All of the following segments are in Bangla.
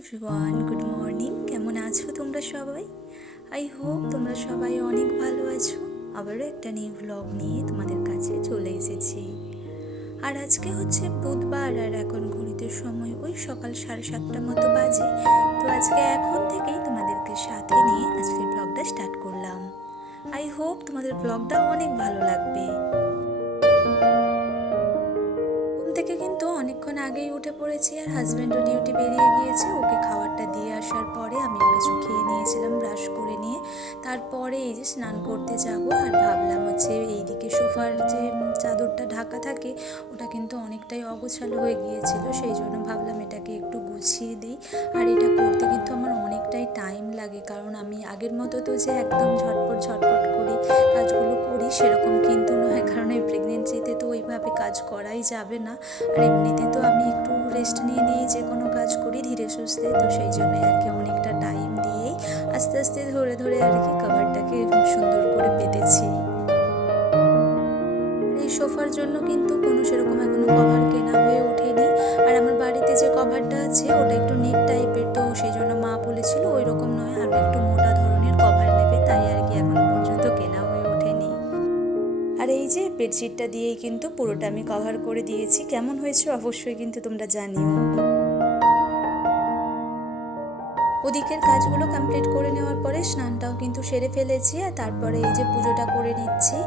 এভরিওয়ান গুড মর্নিং কেমন আছো তোমরা সবাই? আই হোপ তোমরা সবাই অনেক ভালো আছো। আবারও একটা নিউ ব্লগ নিয়ে তোমাদের কাছে চলে এসেছি। আর আজকে হচ্ছে বুধবার আর এখন ঘড়িতে সময় ওই সকাল সাড়ে সাতটার মতো বাজে। তো আজকে এখন থেকেই তোমাদেরকে সাথে নিয়ে আজকের ব্লগটা স্টার্ট করলাম। আই হোপ তোমাদের ব্লগটা অনেক ভালো লাগবে। আগেই উঠে পড়েছি আর হাজব্যান্ডও ডিউটি বেরিয়ে গিয়েছে। ওকে খাবারটা দিয়ে আসার পরে আমি কিছু খেয়ে নিয়েছিলাম ব্রাশ করে নিয়ে। তারপরে এই যে স্নান করতে যাব আর ভাবলাম হচ্ছে এইদিকে সোফার যে চাদরটা ঢাকা থাকে, ওটা কিন্তু অনেকটাই অগোছালো হয়ে গিয়েছিল, সেই জন্য ভাবলাম এটাকে একটু গুছিয়ে দিই। আর এটা করতে কিন্তু আমার অনেকটাই টাইম লাগে, কারণ আমি আগের মতো তো যে একদম ঝটপট ঝটপট ওইভাবে কাজ করাই যাবে না। আর এমনিতে তো আমি একটু রেস্ট নিয়ে নিয়ে যে কোনো কাজ করি ধীরে সুস্থে, তো সেই জন্য আর কি অনেকটা টাইম দিয়েই আস্তে আস্তে ধরে ধরে আর কি কাভারটাকে সুন্দর করে পেতেছি। সোফার জন্য কিন্তু কোনো সেরকম এখনও কভার বেডশিটটা দিয়েই কিন্তু পুরোটা আমি কভার করে দিয়েছি। কেমন হয়েছে অবশ্যই কিন্তু তোমরা জানিও। ওদিকের কাজগুলো কমপ্লিট করে নেওয়ার পরে স্নানটাও কিন্তু সেরে ফেলেছি আর তারপরে এই যে পুজোটা করে নিচ্ছি।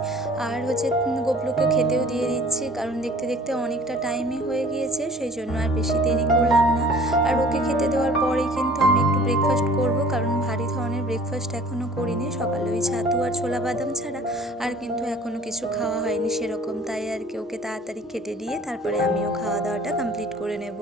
আর হচ্ছে গোপলুকে খেতেও দিয়ে দিচ্ছি, কারণ দেখতে দেখতে অনেকটা টাইমই হয়ে গিয়েছে, সেই জন্য আর বেশি দেরি করলাম না। আর ওকে খেতে দেওয়ার পরেই কিন্তু আমি একটু ব্রেকফাস্ট করব, কারণ ভারী ধরনের ব্রেকফাস্ট এখনও করিনি। সকালে ওই ছাতু আর ছোলা বাদাম ছাড়া আর কিন্তু এখনও কিছু খাওয়া হয়নি সেরকম। তাই আর কি ওকে তাড়াতাড়ি খেতে দিয়ে তারপরে আমিও খাওয়া দাওয়াটা কমপ্লিট করে নেব।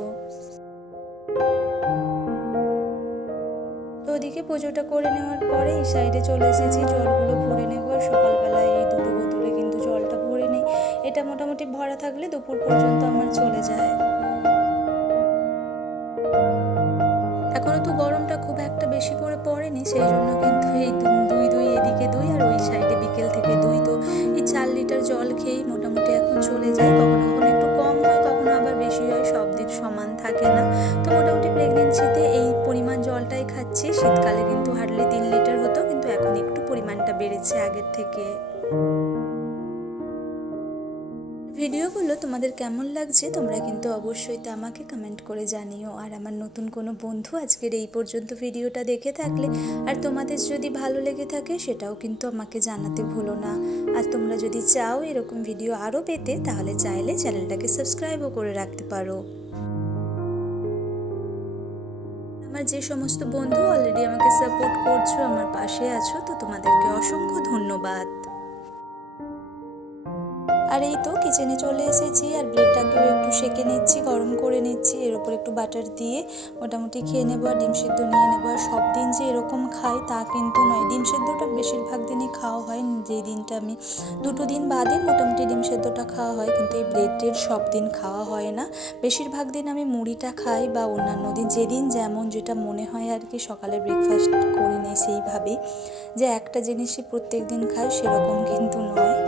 তো ওদিকে পুজোটা করে নেওয়ার পরে এই সাইডে চলে এসেছি, জলগুলো ভরে নেব। আর সকালবেলায় এই দুটো বোতলে কিন্তু জলটা ভরে নেই। এটা মোটামুটি ভরা থাকলে দুপুর পর্যন্ত আমার চলে যায়। বেশি করে পড়েনি সেই জন্য কিন্তু এই দুই দুই এদিকে দুই আর ওই সাইডে বিকেল থেকে দুই। তো এই চার লিটার জল খেয়েই মোটামুটি এখন চলে যায়, কখনো কখনো একটু কম হয়, কখনো আবার বেশি হয়, সব দিন সমান থাকে না। তো মোটামুটি প্রেগনেন্সিতে এই পরিমাণ জলটাই খাচ্ছি, শীতকালে কিন্তু হার্ডলি তিন লিটার হতো, কিন্তু এখন একটু পরিমাণটা বেড়েছে আগের থেকে। ভিডিওগুলো তোমাদের কেমন লাগছে তোমরা কিন্তু অবশ্যই তা আমাকে কমেন্ট করে জানিও। আর আমার নতুন কোনো বন্ধু আজকের এই পর্যন্ত ভিডিওটা দেখে থাকলে, আর তোমাদের যদি ভালো লেগে থাকে সেটাও কিন্তু আমাকে জানাতে ভুলো না। আর তোমরা যদি চাও এরকম ভিডিও আরও পেতে, তাহলে চাইলে চ্যানেলটাকে সাবস্ক্রাইবও করে রাখতে পারো। আমার যে সমস্ত বন্ধু অলরেডি আমাকে সাপোর্ট করছ, আমার পাশে আছো, তো তোমাদেরকে অসংখ্য ধন্যবাদ। আর এই তো কিচেনে চলে এসেছি আর ব্রেডটাকেও একটু সেকে নিচ্ছি, গরম করে নিচ্ছি। এর উপর একটু বাটার দিয়ে মোটামুটি খেয়ে নেব আর ডিম সিদ্ধ নিয়ে নেব। আর সব দিন যে এরকম খাই তা কিন্তু নয়। ডিম সেদ্ধটা বেশিরভাগ দিনই খাওয়া হয়। যেই দিনটা আমি দুটো দিন বাদে মোটামুটি ডিম সেদ্ধটা খাওয়া হয়। কিন্তু এই ব্রেড টেড সব দিন খাওয়া হয় না। বেশিরভাগ দিন আমি মুড়িটা খাই বা অন্যান্য দিন যেদিন যেমন যেটা মনে হয় আর কি সকালে ব্রেকফাস্ট করে নিই সেইভাবেই। যে একটা জিনিসই প্রত্যেক দিন খাই সেরকম কিন্তু নয়।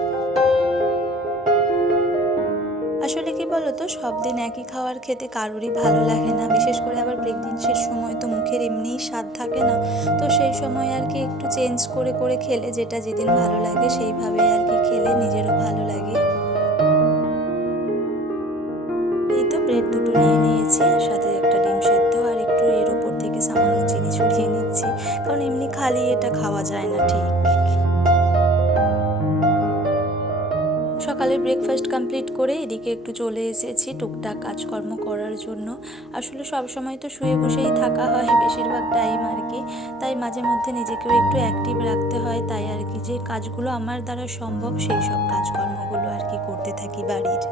কি বলতো, সব দিন একই খাবার খেতে কারোরই ভালো লাগে না। বিশেষ করে আবার প্রেগনেন্সির সময় তো মুখের এমনিই স্বাদ থাকে না। তো সেই সময় আর কি একটু চেঞ্জ করে করে খেলে যেটা যেদিন ভালো লাগে, সেইভাবে আর কি খেলে নিজেরও ভালো লাগে। এই তো ব্রেড দুটো নিয়ে নিয়েছি, আর সাথে একটা ডিম সেদ্ধ, আর একটু এর ওপর থেকে সামান্য চিনি ছড়িয়ে নিচ্ছি। কারণ এমনি খালি এটা খাওয়া যায় না ঠিক। সকালের ব্রেকফাস্ট কমপ্লিট করে এদিকে একটু চলে এসেছি টুকটাক কাজকর্ম করার জন্য। আসলে সব সময় তো শুয়ে বসেই থাকা হয় বেশিরভাগ টাইম আর কি। তাই মাঝে মধ্যে নিজেকেও একটু অ্যাক্টিভ রাখতে হয়। তাই আর কি যে কাজগুলো আমার দ্বারা সম্ভব সেই সব কাজকর্মগুলো আর কি করতে থাকি বাড়ির।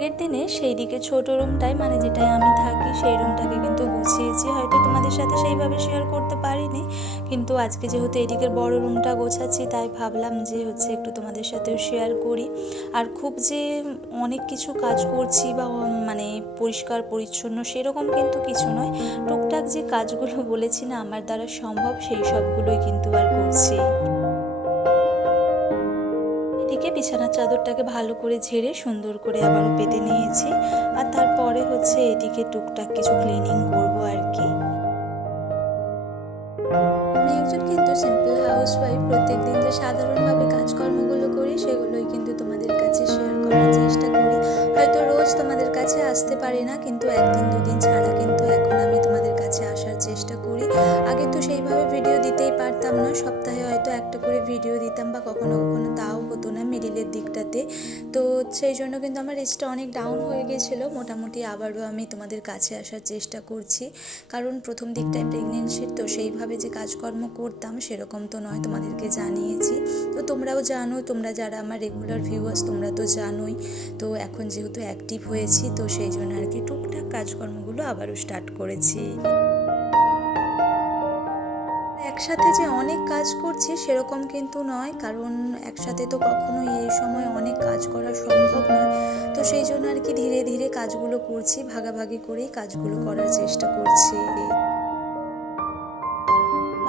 আগের দিনে সেই দিকে ছোট রুমটাই মানে যেটায় আমি থাকি, সেই রুমটাকে কিন্তু গুছিয়েছি। হয়তো তোমাদের সাথে সেইভাবে শেয়ার করতে পারিনি, কিন্তু আজকে যেহেতু এদিকের বড় রুমটা গোছাচ্ছি, তাই ভাবলাম যে হচ্ছে একটু তোমাদের সাথেও শেয়ার করি। আর খুব যে অনেক কিছু কাজ করছি বা মানে পরিষ্কার, পরিচ্ছন্ন, সেরকম কিন্তু কিছু নয়। টুকটাক যে কাজগুলো বলেছি না, আমার দ্বারা সম্ভব সেই সবগুলোই কিন্তু আর করছি। চাদরটাকে ভালো করে ঝেড়ে সুন্দর করে আবারও পেতে নিয়েছি। আর তারপরে হচ্ছে এদিকে টুকটাক কিছু ক্লিনিং করব আর কি। আমি একজন কিন্তু সিম্পল হাউস ওয়াইফ প্রত্যেক দিন যে সাধারণভাবে কাজকর্মগুলো করি, সেগুলোই কিন্তু তোমাদের কাছে শেয়ার করার চেষ্টা করি। হয়তো রোজ তোমাদের কাছে আসতে পারি না, কিন্তু একদিন দুদিন ছাড়া কিন্তু এখন আমি কাছে আসার চেষ্টা করি। আগে তো সেইভাবে ভিডিও দিতেই পারতাম না। সপ্তাহে হয়তো একটা করে ভিডিও দিতাম বা কখনো কখনো তাও হতো না মিডিলের দিকটাতে। তো সেই জন্য কিন্তু আমার রিচটা অনেক ডাউন হয়ে গেছিল। মোটামুটি আবারও আমি তোমাদের কাছে আসার চেষ্টা করছি। কারণ প্রথম দিকটায় প্রেগনেন্সির তো সেইভাবে যে কাজকর্ম করতাম সেরকম তো নয় তোমাদেরকে জানিয়েছি। তো তোমরাও জানো, তোমরা যারা আমার রেগুলার ভিউয়ার্স তোমরা তো জানোই। তো এখন যেহেতু অ্যাক্টিভ হয়েছি, তো সেই জন্য আর কি টুকটাক কাজকর্মগুলো আবারও স্টার্ট করেছি। একসাথে যে অনেক কাজ করছি সেরকম কিন্তু নয়, কারণ একসাথে তো কখনোই এই সময় অনেক কাজ করা সম্ভব নয়। তো সেই জন্য আর কি ধীরে ধীরে কাজগুলো করছি, ভাগাভাগি করেই কাজগুলো করার চেষ্টা করছি।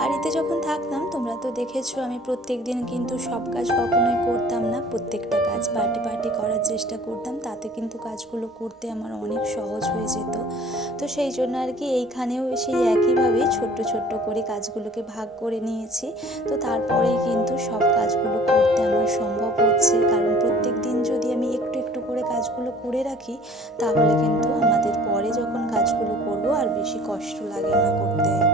বাড়িতে যখন থাকতাম তোমরা তো দেখেছ আমি প্রত্যেক দিন কিন্তু সব কাজ কখনোই করতাম না। প্রত্যেকটা কাজ পার্টি পার্টি করার চেষ্টা করতাম। তাতে কিন্তু কাজগুলো করতে আমার অনেক সহজ হয়ে যেত। তো সেই জন্য আর কি এইখানেও সেই একইভাবেই ছোট্ট ছোট্ট করে কাজগুলোকে ভাগ করে নিয়েছি। তো তারপরেই কিন্তু সব কাজগুলো করতে আমার সম্ভব হচ্ছে। কারণ প্রত্যেক দিন যদি আমি একটু একটু করে কাজগুলো করে রাখি, তাহলে কিন্তু আমাদের পরে যখন কাজগুলো করব আর বেশি কষ্ট লাগে না করতে।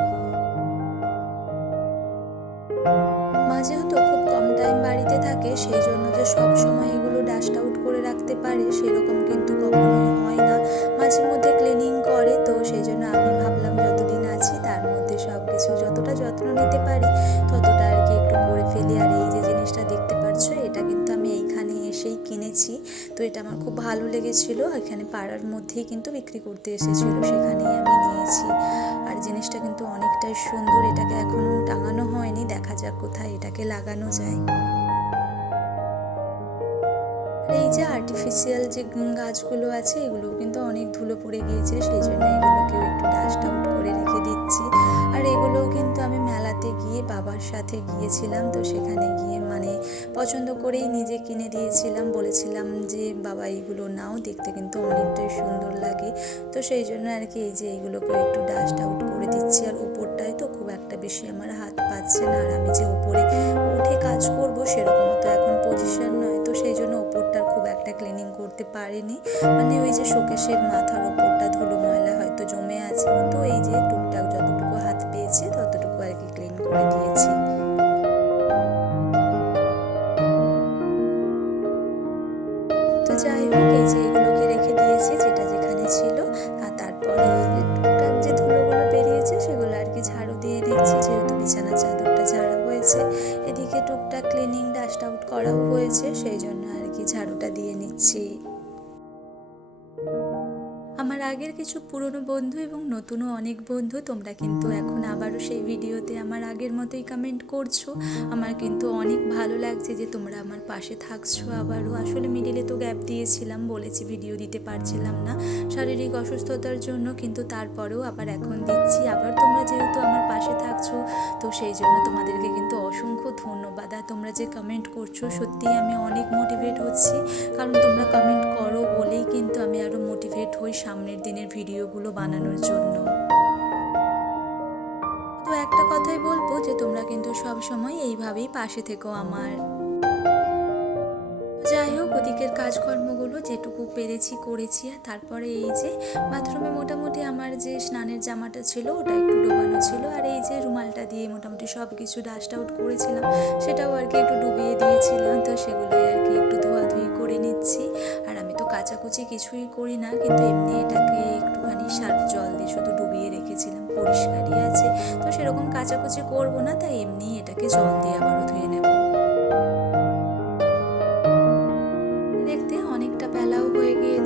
মা যেহেতু খুব কম টাইম বাড়িতে থাকে, সেই জন্য যে সব সময় এগুলো ডাস্ট আউট করে রাখতে পারে সেরকম কিন্তু কখনোই হয় না। মাঝে মধ্যে ক্লিনিং করে, তো সেই জন্য আমি ভাবলাম যতদিন আছি তার মধ্যে সব কিছু যতটা যত্ন নিতে পারি, ততটা আর কি একটু করে ফেলি আর তো এটা আমার খুব ভালো লেগেছিল। এখানে পাড়ার মধ্যেই কিন্তু বিক্রি করতে এসেছিল, সেখানেই আমি নিয়েছি। আর জিনিসটা কিন্তু অনেকটাই সুন্দর, এটাকে এখনও টাঙানো হয়নি, দেখা যাক কোথায় এটাকে লাগানো যায়। এই যে আর্টিফিশিয়াল যে গাছগুলো আছে এগুলো কিন্তু অনেক ধুলো পড়ে গিয়েছে, সেই জন্য এগুলোকেও একটু ডাস্ট আউট করে রেখে দিচ্ছি। আর এগুলোও কিন্তু আমি মেলাতে গিয়ে বাবার সাথে গিয়েছিলাম। তো সেখানে গিয়ে মানে পছন্দ করেই নিজে কিনে দিয়েছিলাম। বলেছিলাম যে, বাবা এইগুলো নাও, দেখতে কিন্তু অনেকটাই সুন্দর লাগে। তো সেই জন্য আর কি এই যে এইগুলোকে একটু ডাস্ট আউট করে দিচ্ছি। আর উপরটায় তো খুব একটা বেশি আমার হাত পাচ্ছে না। আর আমি যে উপরে উঠে কাজ করব সেরকম তো এখন পজিশন নয়। তো সেই জন্য ওপরটার খুব একটা ক্লিনিং করতে পারিনি। মানে ওই যে শোকেশের মাথার ওপরটা ধুলো ময়লা হয়তো জমে আছে। তো এই যে টুকটাক যতটুকু করে দিয়েছি। তো যাই হোক, এই যে এগুলোকে রেখে দিয়েছি, যেটা যেখানে ছিল, আর তারপরে টুকটাক যে ধুলোগুলো বেরিয়েছে, সেগুলো আর কি ঝাড়ু দিয়ে দিচ্ছি, যেহেতু বিছানার চাদরটা ঝাড়া হয়েছে। এদিকে টুকটাক ক্লিনিং ডাস্ট আউট করাও হয়েছে, সেই জন্য আর কি ঝাড়ুটা দিয়ে নিচ্ছি। আমার আগের কিছু পুরনো বন্ধু এবং নতুনও অনেক বন্ধু তোমরা কিন্তু এখন আবারও সেই ভিডিওতে আমার আগের মতোই কমেন্ট করছ। আমার কিন্তু অনেক ভালো লাগছে যে তোমরা আমার পাশে থাকছো আবারও। আসলে মিডিলে তো গ্যাপ দিয়েছিলাম, বলেছি ভিডিও দিতে পারছিলাম না। শারীরিক অসুস্থতার জন্য কিন্তু তারপরেও আবার এখন দিচ্ছি। আবার তোমরা যেহেতু তো সেই জন্য তোমাদেরকে কিন্তু অসংখ্য ধন্যবাদ। আর তোমরা যে কমেন্ট করছ, সত্যিই আমি অনেক মোটিভেট হচ্ছি। কারণ তোমরা কমেন্ট করো বলেই কিন্তু আমি আরও মোটিভেট হই সামনের দিনের ভিডিওগুলো বানানোর জন্য। তো একটা কথাই বলব যে তোমরা কিন্তু সবসময় এইভাবেই পাশে থেকো আমার। যাই হোক, ওদিকের কাজকর্মগুলো যেটুকু পেরেছি, করেছি। আর তারপরে এই যে বাথরুমে মোটামুটি আমার যে স্নানের জামাটা ছিল, ওটা একটু ডোবানো ছিল। আর এই যে রুমালটা দিয়ে মোটামুটি সব কিছু ডাস্ট আউট করেছিলাম, সেটাও আর কি একটু ডুবিয়ে দিয়েছিলাম। তো সেগুলোই আর কি একটু ধোয়াধুয়ি করে নিচ্ছি। আর আমি তো কাচাকুচি কিছুই করি না, কিন্তু এমনি এটাকে একটুখানি সার্ফ জল দিয়ে শুধু ডুবিয়ে রেখেছিলাম, পরিষ্কারই আছে। তো সেরকম কাচাকুচি করব না, তাই এমনি এটাকে জল দিয়ে আবারও ধুয়ে নেব।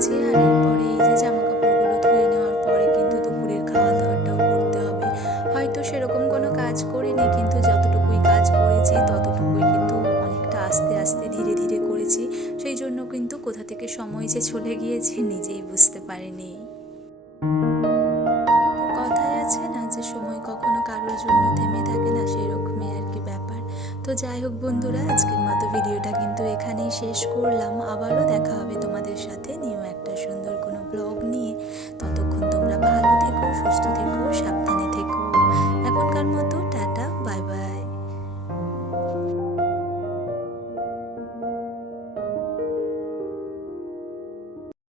গিয়েছে আর এরপরে এই যে জামা কাপড়গুলো ধুয়ে নেওয়ার পরে কিন্তু দুপুরের খাওয়া দাওয়াটাও করতে হবে। হয়তো সেরকম কোনো কাজ করিনি, কিন্তু যতটুকুই কাজ করেছি, ততটুকুই কিন্তু অনেকটা আস্তে আস্তে ধীরে ধীরে করেছি। সেই জন্য কিন্তু কোথা থেকে সময় যে চলে গিয়েছে নিজেই বুঝতে পারিনি। তো যাই হোক বন্ধুরা, আজকের মতো ভিডিওটা কিন্তু এখানেই শেষ করলাম। আবারও দেখা হবে তোমাদের সাথে নিউ একটা সুন্দর কোনো ব্লগ নিয়ে। ততক্ষণ তোমরা ভালো থেকো, সুস্থ থেকো, সাবধানে থেকো। এখনকার মতো টাটা, বাই বাই।